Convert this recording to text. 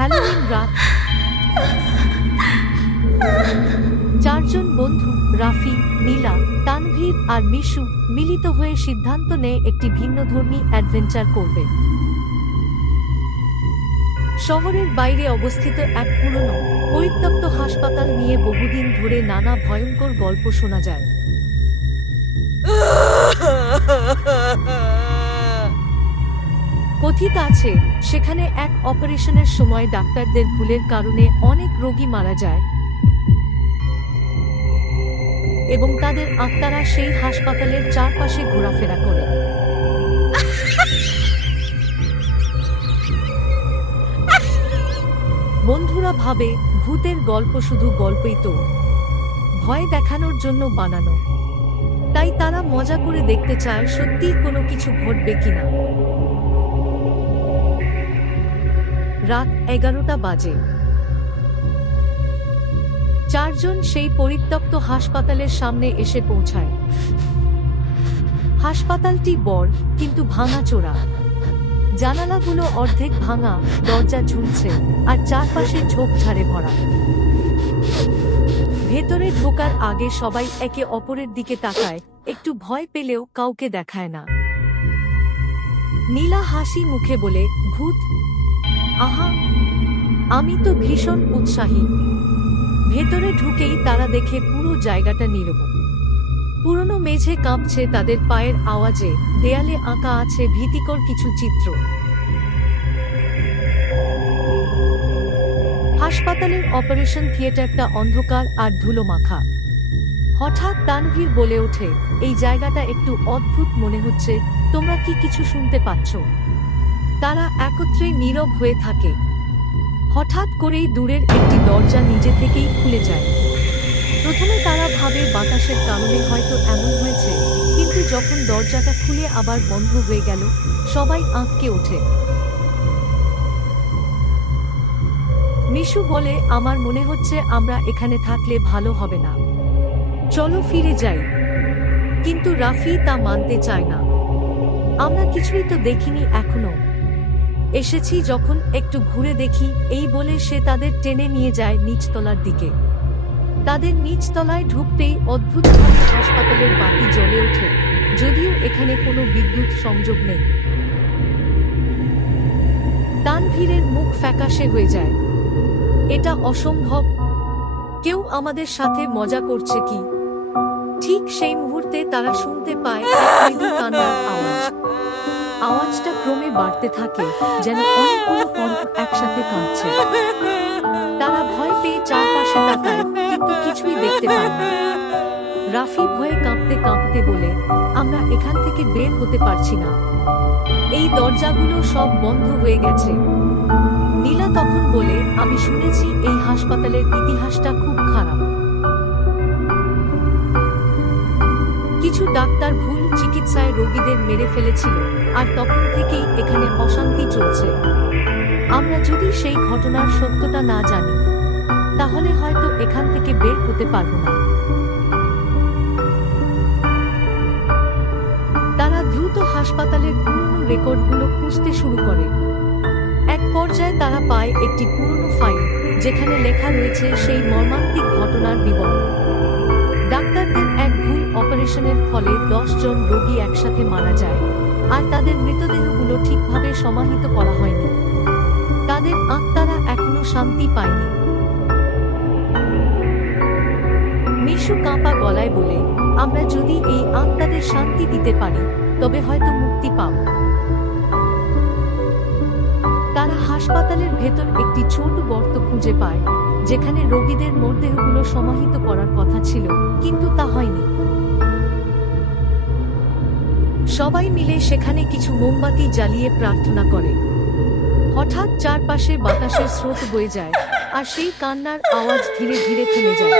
Halloween রাত। চারজন বন্ধু, রাফি, নীলা, তানভীর আর মিশু মিলিত হয়ে সিদ্ধান্ত নেয় একটি ভিন্নধর্মী অ্যাডভেঞ্চার করবে। শহরের বাইরে অবস্থিত এক পুরনো, পরিত্যক্ত হাসপাতাল নিয়ে বহুদিন ধরে নানা ভয়ঙ্কর গল্প শোনা যায়। কথিত আছে, সেখানে এক অপারেশনের সময় ডাক্তারদের ভুলের কারণে অনেক রোগী মারা যায়। এবং তাদের আত্মারা সেই হাসপাতালের চারপাশে ঘোরাফেরা করে। বন্ধুরা ভাবে, ভূতের গল্প শুধু গল্পই তো। ভয় দেখানোর জন্য বানানো। তাই তারা মজা করে দেখতে চায় সত্যিই কোনো কিছু ঘটবে কিনা। রাত এগারোটা বাজে। চারজন সেই পরিত্যক্ত হাসপাতালের সামনে এসে পৌঁছায়। হাসপাতালটি বড়, কিন্তু ভাঙাচোরা। জানালাগুলো অর্ধেক ভাঙা, দরজা ঝুলছে, আর চারপাশে ঝোপঝাড়ে ভরা। ভেতরে ঢোকার আগে সবাই একে অপরের দিকে তাকায়, একটু ভয় পেলেও কাউকে দেখায় না। নীলা হাসি মুখে বলে, ভূত আহা, আমি তো ভীষণ উৎসাহী। ভেতরে ঢুকেই তারা দেখে পুরো জায়গাটা নীরব। পুরনো মেঝে কাঁপছে তাদের পায়ের আওয়াজে, দেয়ালে আঁকা আছে ভীতিকর কিছু চিত্র। হাসপাতালের অপারেশন থিয়েটারটা অন্ধকার আর ধুলো মাখা হঠাৎ তানভীর বলে ওঠে, এই জায়গাটা একটু অদ্ভুত মনে হচ্ছে, তোমরা কি কিছু শুনতে পাচ্ছ? তারা একত্রে নীরব হয়ে থাকে। হঠাৎ করেই দূরের একটি দরজা নিজে থেকেই খুলে যায়। প্রথমে তারা ভাবে বাতাসের কারণে হয়তো এমন হয়েছে, কিন্তু যখন দরজাটা খুলে আবার বন্ধ হয়ে গেল, সবাই আঁককে ওঠে। মিশু বলে, আমার মনে হচ্ছে আমরা এখানে থাকলে ভালো হবে না। চলো ফিরে যাই। কিন্তু রাফি তা মানতে চায় না। আমরা কিছুই তো দেখিনি এখনও। এসেছি যখন একটু ঘুরে দেখি, এই বলে সে তাদের টেনে নিয়ে যায় নিচতলার দিকে। তাদের নিচতলায় ঢুকতেই অদ্ভুতভাবে হাসপাতালের বাতি জ্বলে ওঠে, যদিও এখানে কোনো বিদ্যুৎ সংযোগ নেই। তানভীরের মুখ ফ্যাকাশে হয়ে যায়। এটা অসম্ভব। কেউ আমাদের সাথে মজা করছে কি? ঠিক সেই মুহূর্তে তারা শুনতে পায় আওয়াজ। আওয়াজটা ক্রমে বাড়তে থাকে, যেন অনেকগুলো কণ্ঠ একসাথে কাঁদছে। তারা ভয় পেয়ে চারপাশে তাকায়, কিন্তু কিছুই দেখতে পায় না। রাফি ভয়ে কাঁপতে কাঁপতে বলে, আমরা এখান থেকে বের হতে পারছি না। এই দরজাগুলো সব বন্ধ হয়ে গেছে। নীলা তখন বলে, আমি শুনেছি এই হাসপাতালের ইতিহাসটা খুব খারাপ। কিছু ডাক্তার ভুল চিকিৎসায় রোগীদের মেরে ফেলেছিল, আর তখন থেকেই এখানে অশান্তি চলছে। আমরা যদি সেই ঘটনার সত্যটা না জানি, তাহলে হয়তো এখান থেকে বের হতে পারব না। তারা দ্রুত হাসপাতালের পুরনো রেকর্ডগুলো খুঁজতে শুরু করে। এক পর্যায়ে তারা পায় একটি পুরনো ফাইল, যেখানে লেখা রয়েছে সেই মর্মান্তিক ঘটনার বিবরণ। অপারেশনের ফলে দশ জন রোগী একসাথে মারা যায়, আর তাদের মৃতদেহগুলো ঠিকভাবে সমাহিত করা হয়নি। তাদের আত্মারা এখনও শান্তি পায়নি। মিশু কাঁপা গলায় বলে, আমরা যদি এই আত্মাদের শান্তি দিতে পারি, তবে হয়তো মুক্তি পাব। তারা হাসপাতালের ভেতর একটি ছোট গর্ত খুঁজে পায়, যেখানে রোগীদের মরদেহগুলো সমাহিত করার কথা ছিল, কিন্তু তা হয়নি। সবাই মিলে সেখানে কিছু মোমবাতি জ্বালিয়ে প্রার্থনা করে। হঠাৎ চারপাশে বাতাসের স্রোত বয়ে যায়, আর সেই কান্নার আওয়াজ ধীরে ধীরে থেমে যায়।